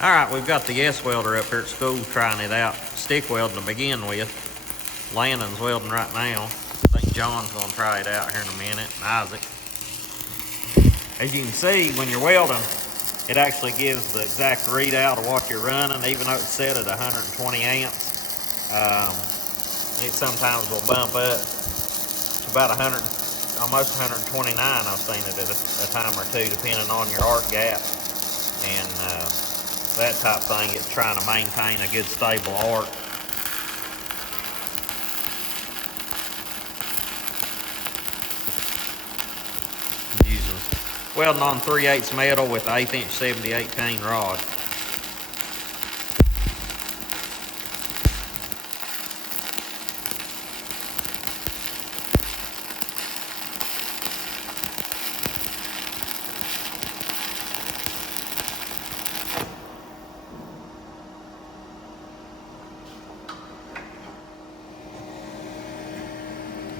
Alright, we've got the YesWelder up here at school trying it out. Stick welding to begin with. Landon's welding right now. I think John's going to try it out here in a minute, and Isaac. As you can see, when you're welding, it actually gives the exact readout of what you're running, even though it's set at 120 amps. It sometimes will bump up to about 100, almost 129. I've seen it at a time or two, depending on your arc gap and that type thing. It's trying to maintain a good stable arc. Welding on 3/8 metal with 1/8 inch 7018 rod.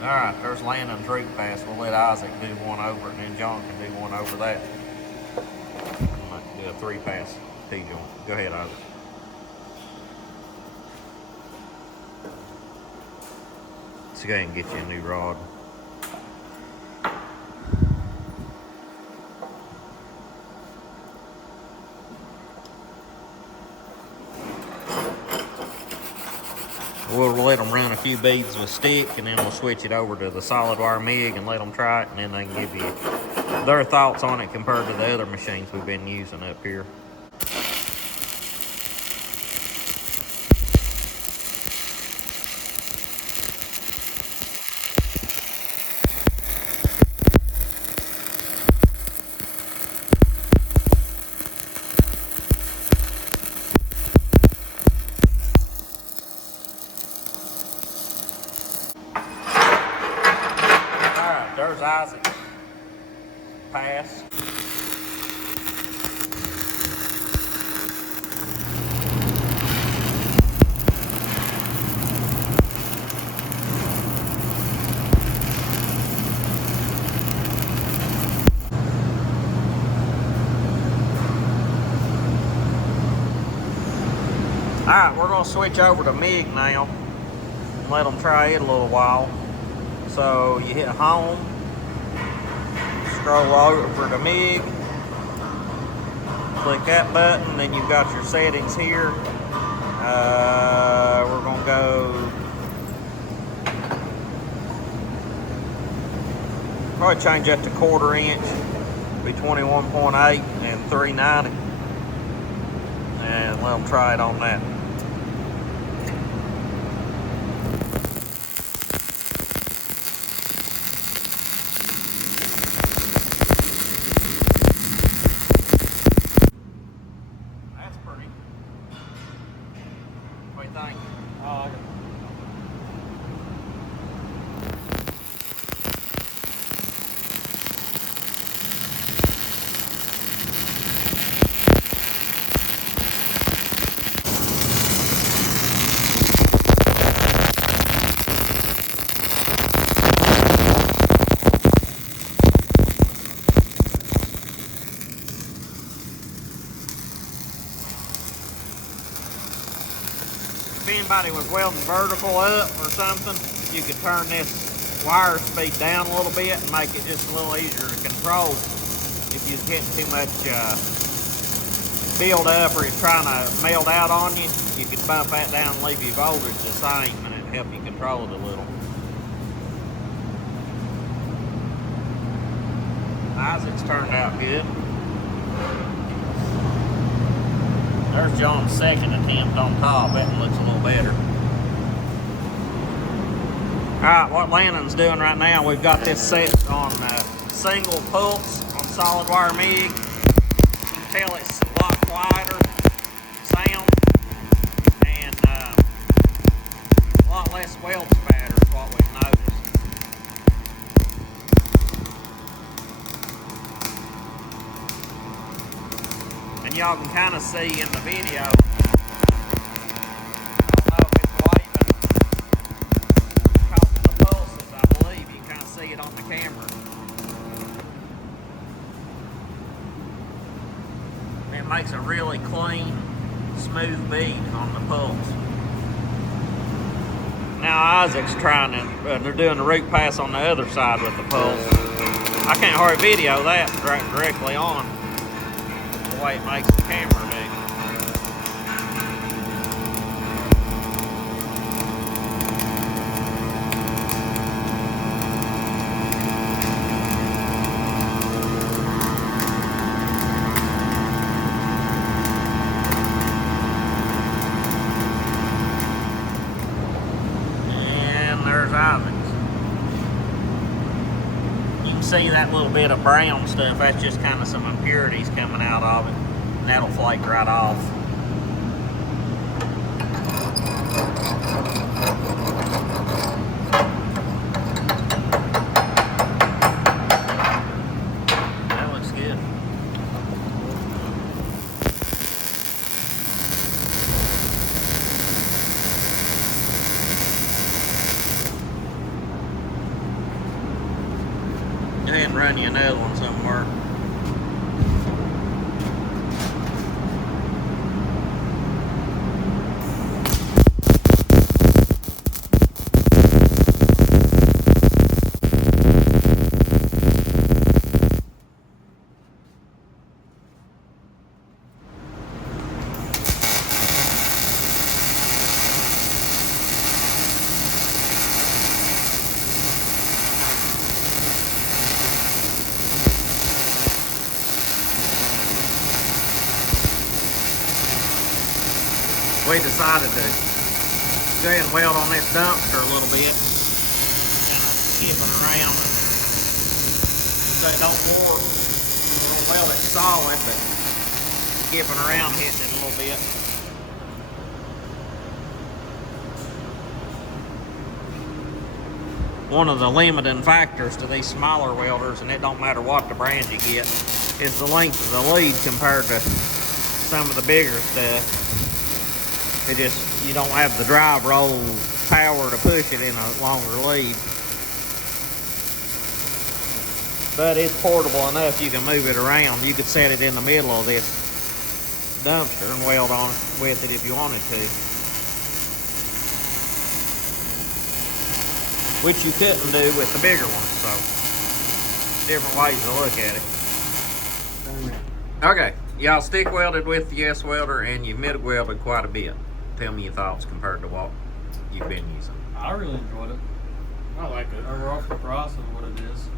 Alright, there's Landon's root pass. We'll let Isaac do one over it, and then John can do one over that. I'm going to do a 3-pass T-joint. Go ahead, Isaac. Let's go ahead and get you a new rod. We'll let them run a few beads with stick, and then we'll switch it over to the solid wire MIG and let them try it, and then they can give you their thoughts on it compared to the other machines we've been using up here. There's Isaac's pass. Alright, we're going to switch over to MIG now and let them try it a little while. So you hit home, scroll over to MIG, click that button, then you've got your settings here. We're going to go, probably change that to 1/4 inch, be 21.8 and 390, and let them try it on that. What do you think? Oh, if anybody was welding vertical up or something, you could turn this wire speed down a little bit and make it just a little easier to control. If you're getting too much build up or it's trying to melt out on you, you could bump that down and leave your voltage the same, and it'll help you control it a little. Isaac's turned out good. There's John's second attempt on top. That one looks a little better. Alright, what Landon's doing right now, we've got this set on single pulse on solid wire MIG. You can tell it's a lot quieter sound and a lot less weld spatter is what we've noticed. And y'all can kind of see in the video, I don't know if it's waving because of the pulses, I believe. You can kind of see it on the camera. It makes a really clean smooth bead on the pulse. Now Isaac's trying to, they're doing the root pass on the other side with the pulse. I can't hardly video that directly on the way it makes the camera do. There's Isaac's. You can see that little bit of brown stuff, that's just kind of some impurities coming out of it, and that'll flake right off. That looks good. Go ahead and run you another one somewhere. We decided to go ahead and weld on this dumpster a little bit, kind of skipping around so it don't warp. We're gonna weld it solid, but skipping around, hitting it a little bit. One of the limiting factors to these smaller welders, and it don't matter what the brand you get, is the length of the lead compared to some of the bigger stuff. It just, you don't have the drive roll power to push it in a longer lead. But it's portable enough you can move it around. You could set it in the middle of this dumpster and weld on with it if you wanted to. Which you couldn't do with the bigger one, so different ways to look at it. Okay, y'all stick welded with the YesWelder and you've MIG welded quite a bit. Tell me your thoughts compared to what you've been using. I really enjoyed it. I like it. Overall, for the price of what it is.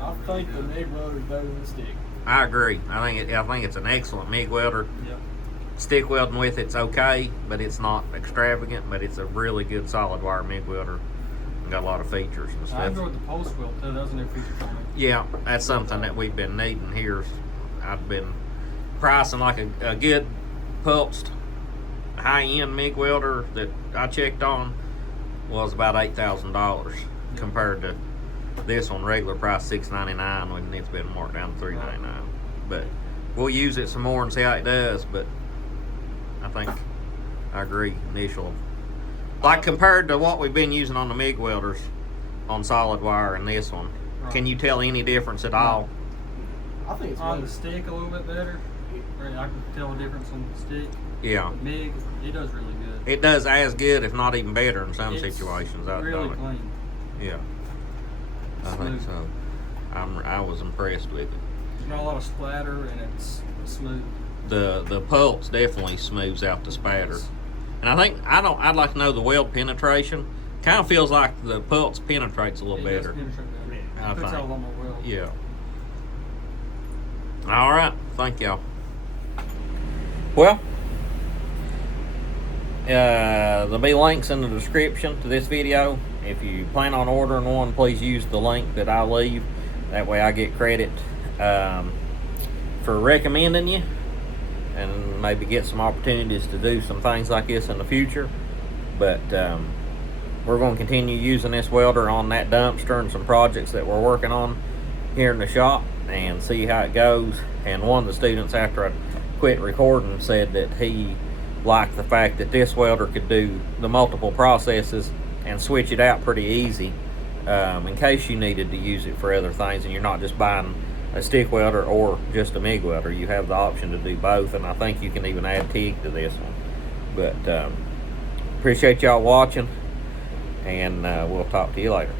I think the MIG welder is better than the stick. I agree. I think it's an excellent MIG welder. Yep. Stick welding with it's okay, but it's not extravagant. But it's a really good solid wire MIG welder. Got a lot of features and stuff. I enjoyed the post weld too. That was a new feature for me. Yeah, that's something that we've been needing here. I've been pricing like a good pulsed high-end MIG welder that I checked on was about $8,000 compared to this one, regular price $699 when it's been marked down to $399. But we'll use it some more and see how it does. But I think I agree initial. Like compared to what we've been using on the MIG welders on solid wire and this one, can you tell any difference at all? I think it's on the stick a little bit better. I can tell a difference on the stick. Yeah. MIG, it does really good. It does as good, if not even better, in some It's situations. really clean. Yeah. I think so. I was impressed with it. There's not a lot of splatter and it's smooth. The pulse definitely smooths out the spatter. And I think I'd like to know the weld penetration. Kind of feels like the pulse penetrates a little better. It puts out a lot more weld. Yeah. All right. Thank y'all. Well, there'll be links in the description to this video. If you plan on ordering one, please use the link that I leave. That way I get credit for recommending you and maybe get some opportunities to do some things like this in the future. But we're going to continue using this welder on that dumpster and some projects that we're working on here in the shop and see how it goes. And one of the students, after I quit recording, said that he liked the fact that this welder could do the multiple processes and switch it out pretty easy in case you needed to use it for other things and you're not just buying a stick welder or just a MIG welder. You have the option to do both, and I think you can even add TIG to this one. But appreciate y'all watching, and we'll talk to you later.